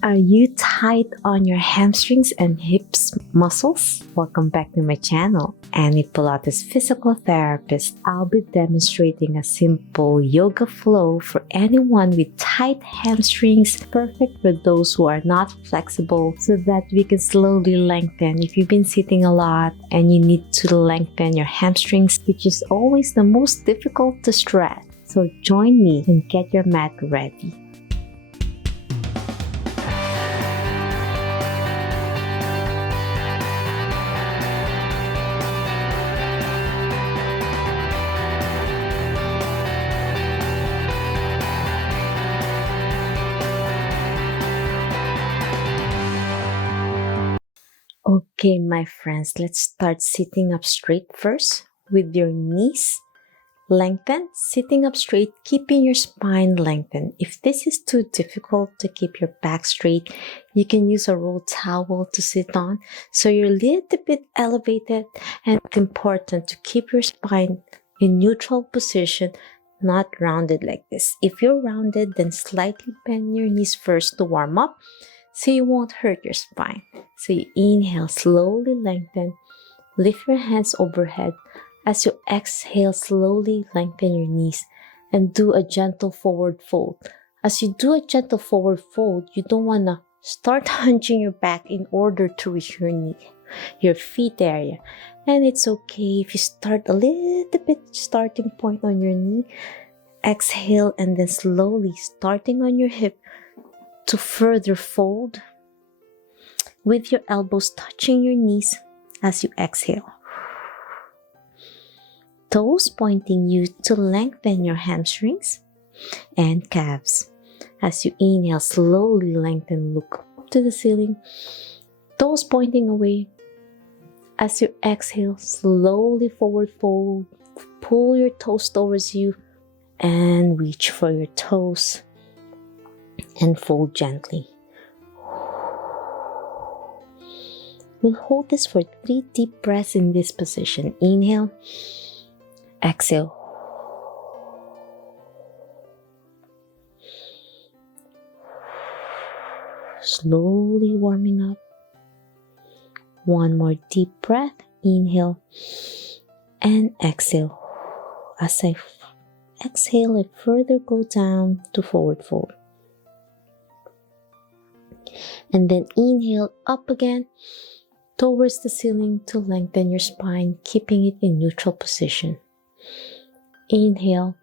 Are you tight on your hamstrings and hips muscles? Welcome back to my channel, Annie Pilates Physical Therapist. I'll be demonstrating a simple yoga flow for anyone with tight hamstrings, perfect for those who are not flexible so that we can slowly lengthen. If you've been sitting a lot and you need to lengthen your hamstrings, which is always the most difficult to stretch. So join me and get your mat ready. Okay, my friends, let's start sitting up straight first with your knees lengthened. Sitting up straight, keeping your spine lengthened. If this is too difficult to keep your back straight, you can use a rolled towel to sit on so you're a little bit elevated, and it's important to keep your spine in neutral position, not rounded like this. If you're rounded, then slightly bend your knees first to warm up so you won't hurt your spine. So you inhale, slowly lengthen, lift your hands overhead. As you exhale, slowly lengthen your knees and do a gentle forward fold. As you do a gentle forward fold, you don't want to start hunching your back in order to reach your knee, your feet area. And it's okay if you start a little bit starting point on your knee, exhale, and then slowly starting on your hip to further fold with your elbows touching your knees as you exhale. Toes pointing you to lengthen your hamstrings and calves. As you inhale, slowly lengthen, look up to the ceiling. Toes pointing away. As you exhale, slowly forward fold. Pull your toes towards you and reach for your toes and fold gently. We'll hold this for 3 deep breaths in this position. Inhale, exhale. Slowly warming up. One more deep breath. Inhale and exhale. As I exhale, I further go down to forward fold. And then inhale up again towards the ceiling to lengthen your spine, keeping it in neutral position. Inhale,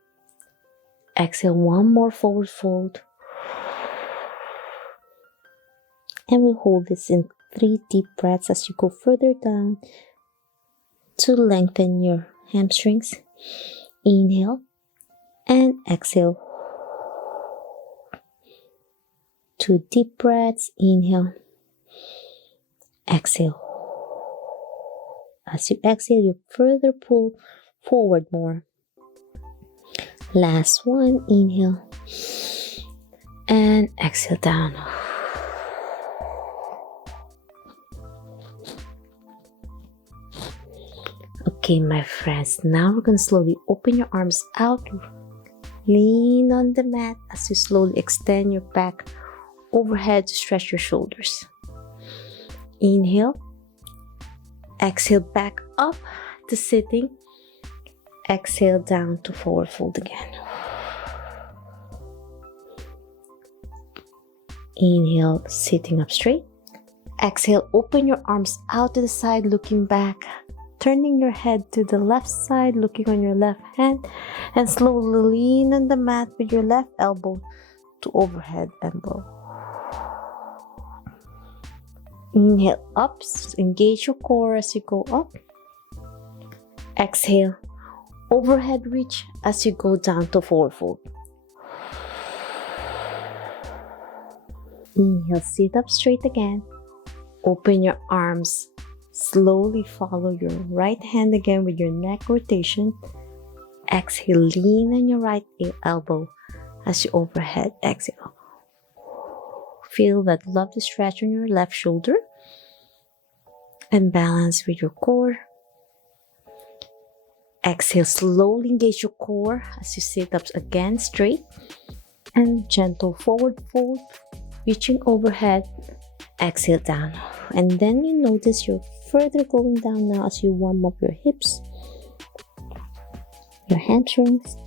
exhale, one more forward fold. And we'll hold this in 3 deep breaths as you go further down to lengthen your hamstrings. Inhale and exhale. 2 deep breaths. Inhale, exhale. As you exhale, you further pull forward more. Last one. Inhale and exhale down. Okay, my friends, now we're going to slowly open your arms out. Lean on the mat as you slowly extend your back overhead to stretch your shoulders. Inhale, exhale back up to sitting, exhale down to forward fold again. Inhale, sitting up straight. Exhale, open your arms out to the side, looking back, turning your head to the left side, looking on your left hand, and slowly lean on the mat with your left elbow to overhead and below. Inhale up, engage your core as you go up. Exhale, overhead reach as you go down to forward fold. Inhale, sit up straight again. Open your arms. Slowly follow your right hand again with your neck rotation. Exhale, lean on your right elbow as you overhead exhale. Feel that lovely stretch on your left shoulder and balance with your core. Exhale, slowly engage your core as you sit up again straight and gentle forward fold reaching overhead, exhale down. And then you notice you're further going down now as you warm up your hips, your hamstrings,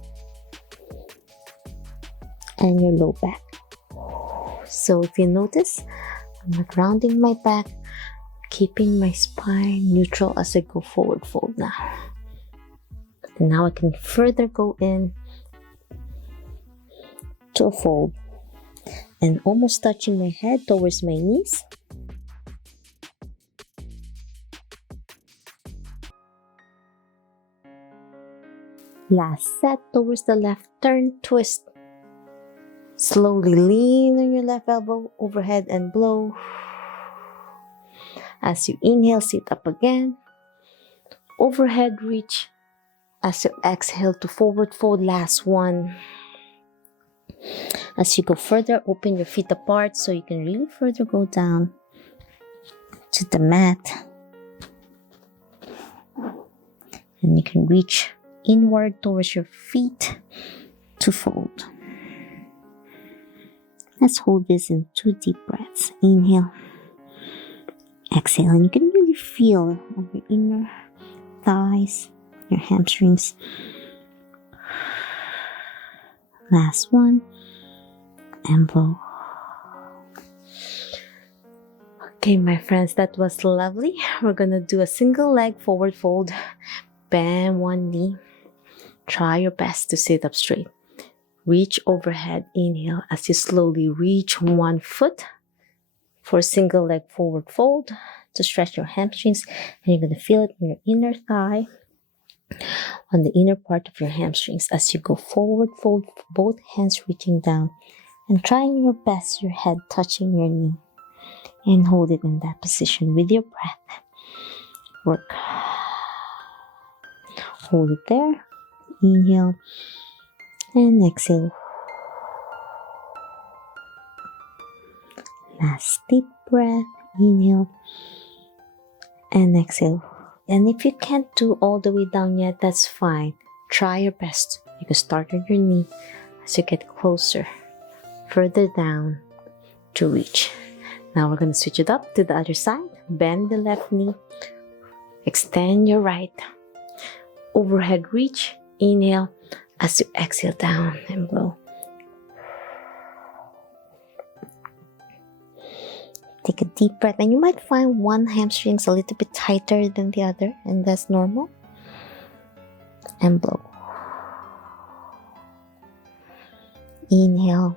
and your low back. So if you notice, I'm not rounding my back, keeping my spine neutral as I go forward fold now. And now I can further go in to a fold and almost touching my head towards my knees. Last set towards the left, turn, twist. Slowly lean on your left elbow overhead and blow. As you inhale, sit up again. Overhead reach. As you exhale to forward fold, last one. As you go further, open your feet apart so you can really further go down to the mat. And you can reach inward towards your feet to fold. Let's hold this in 2 deep breaths. Inhale, exhale, and you can really feel on your inner thighs, your hamstrings. Last one, and blow. Okay, my friends, that was lovely. We're gonna do a single leg forward fold. Bend one knee. Try your best to sit up straight. Reach overhead, inhale as you slowly reach one foot for a single leg forward fold to stretch your hamstrings, and you're going to feel it in your inner thigh, on the inner part of your hamstrings as you go forward fold, both hands reaching down and trying your best, your head touching your knee, and hold it in that position with your breath. Work. Hold it there. Inhale and exhale. Last deep breath. Inhale and exhale. And if you can't do all the way down yet, that's fine. Try your best. You can start on your knee as you get closer, further down to reach. Now we're going to switch it up to the other side. Bend the left knee. Extend your right. Overhead reach. Inhale as you exhale down and blow. Take a deep breath, and you might find one hamstring's a little bit tighter than the other, and that's normal. And blow. Inhale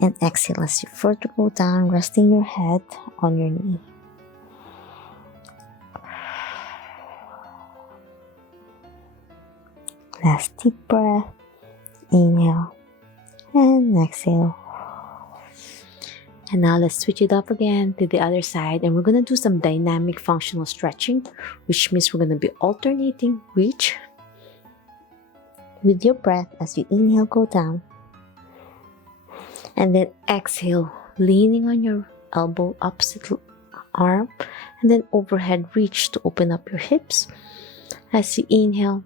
and exhale as you further go down, resting your head on your knee. Last deep breath. Inhale and exhale. And now let's switch it up again to the other side, and we're going to do some dynamic functional stretching, which means we're going to be alternating reach with your breath as you inhale, go down, and then exhale, leaning on your elbow, opposite arm, and then overhead reach to open up your hips as you inhale,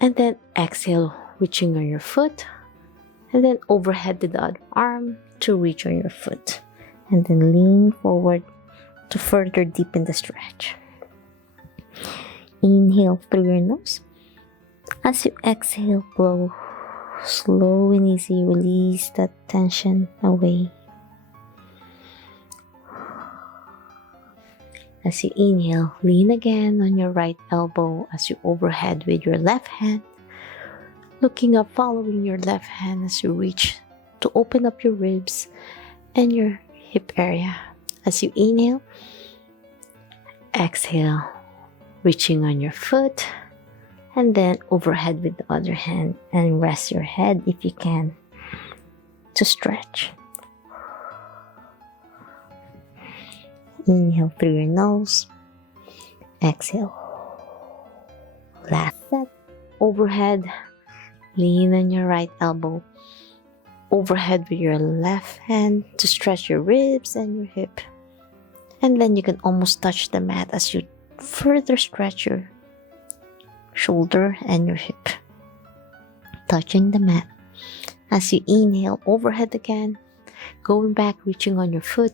and then exhale, reaching on your foot, and then overhead to the other arm to reach on your foot, and then lean forward to further deepen the stretch. Inhale through your nose. As you exhale, blow. Slow and easy, release that tension away. As you inhale, lean again on your right elbow as you overhead with your left hand, looking up, following your left hand as you reach to open up your ribs and your hip area. As you inhale, exhale, reaching on your foot, and then overhead with the other hand, and rest your head if you can to stretch. Inhale through your nose, exhale. Last set, overhead, lean on your right elbow, overhead with your left hand to stretch your ribs and your hip, and then you can almost touch the mat as you further stretch your shoulder and your hip, touching the mat. As you inhale, overhead again, Going back, reaching on your foot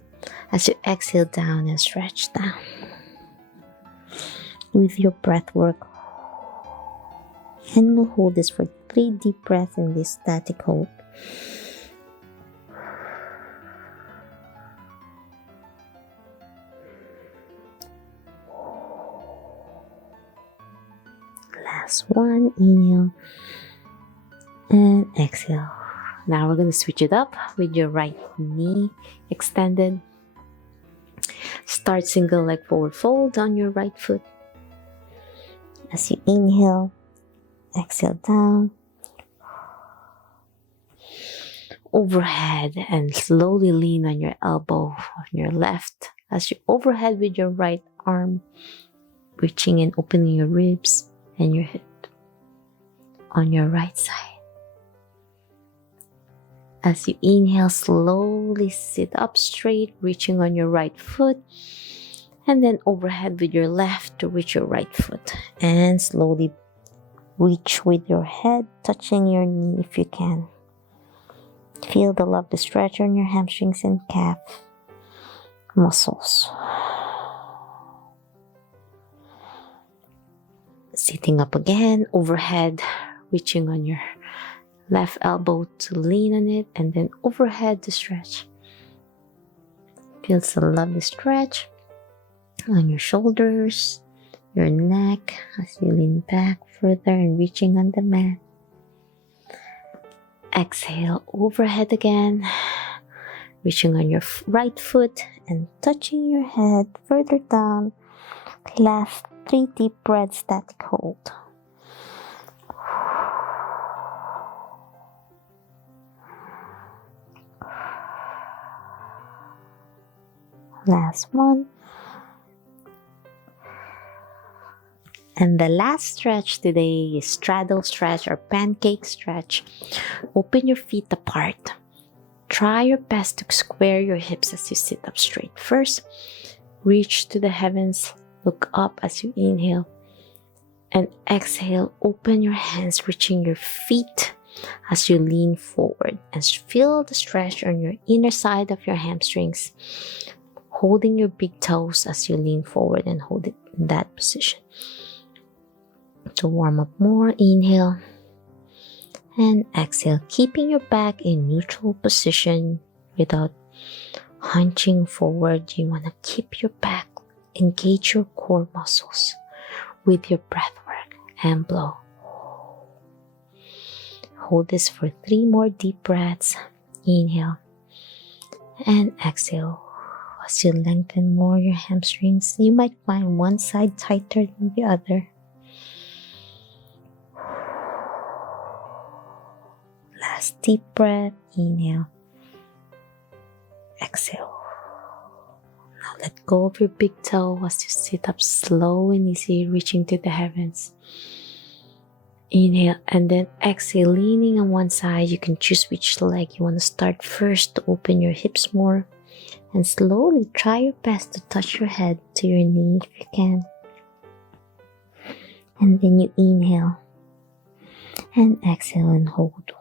as you exhale down and stretch down. With your breath work. And we'll hold this for 3 deep breaths in this static hold. Last one, inhale and exhale. Now we're going to switch it up with your right knee extended. Start single leg forward fold on your right foot. As you inhale, exhale down, overhead, and slowly lean on your elbow on your left as you overhead with your right arm, reaching and opening your ribs and your hip on your right side. As you inhale, slowly sit up straight, reaching on your right foot, and then overhead with your left to reach your right foot, and slowly reach with your head, touching your knee if you can. Feel the lovely stretch on your hamstrings and calf muscles. Sitting up again, overhead, reaching on your left elbow to lean on it, and then overhead to stretch. Feels a lovely stretch on your shoulders, your neck as you lean back further and reaching on the mat. Exhale, overhead again, reaching on your right foot and touching your head further down. Last 3 deep breaths, static hold. Last one. And the last stretch today is straddle stretch or pancake stretch. Open your feet apart. Try your best to square your hips as you sit up straight. First, reach to the heavens. Look up as you inhale. And exhale, open your hands, reaching your feet as you lean forward. And feel the stretch on your inner side of your hamstrings. Holding your big toes as you lean forward and hold it in that position. To warm up more, inhale and exhale, keeping your back in neutral position without hunching forward. You want to keep your back, engage your core muscles with your breath work and blow. Hold this for 3 more deep breaths. Inhale and exhale. As you lengthen more your hamstrings, you might find one side tighter than the other. Last deep breath. Inhale. Exhale. Now let go of your big toe as you sit up slow and easy, reaching to the heavens. Inhale and then exhale, leaning on one side. You can choose which leg you want to start first to open your hips more. And slowly try your best to touch your head to your knee if you can. And then you inhale and exhale and hold.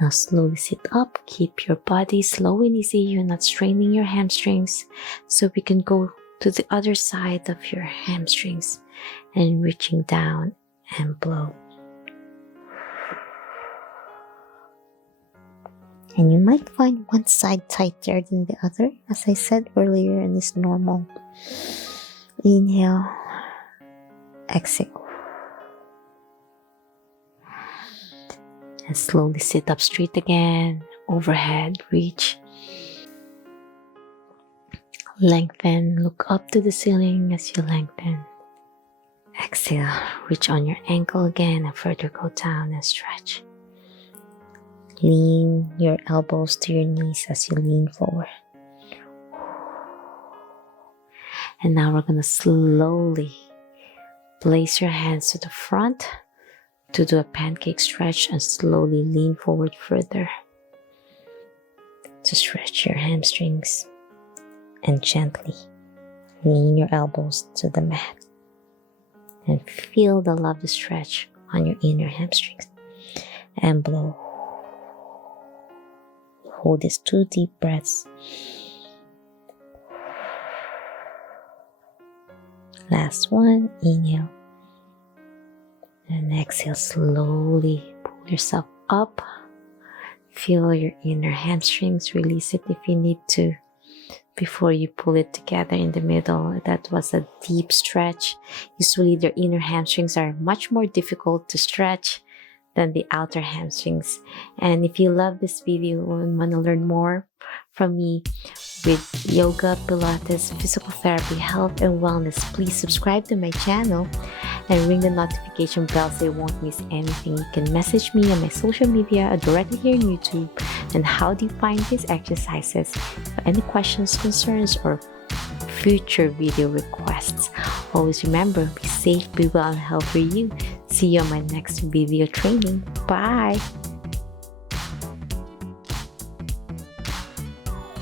Now slowly sit up. Keep your body slow and easy. You're not straining your hamstrings. So we can go to the other side of your hamstrings and reaching down and blow. And you might find one side tighter than the other, as I said earlier, and it's normal. Inhale, exhale. And slowly sit up straight again, overhead, reach. Lengthen, look up to the ceiling as you lengthen. Exhale, reach on your ankle again and further go down and stretch. Lean your elbows to your knees as you lean forward. And now we're going to slowly place your hands to the front to do a pancake stretch and slowly lean forward further to stretch your hamstrings and gently lean your elbows to the mat and feel the lovely stretch on your inner hamstrings. and blow. Hold these 2 deep breaths. Last one, inhale. And exhale, slowly pull yourself up. Feel your inner hamstrings, release it if you need to before you pull it together in the middle. That was a deep stretch. Usually their inner hamstrings are much more difficult to stretch than the outer hamstrings. And if you love this video and want to learn more from me with yoga, Pilates, physical therapy, health, and wellness, please subscribe to my channel and ring the notification bell so you won't miss anything. You can message me on my social media or directly here on YouTube. And how do you find these exercises? For any questions, concerns, or future video requests, always remember, be safe, be well, and healthy for you. See you on my next video training. Bye!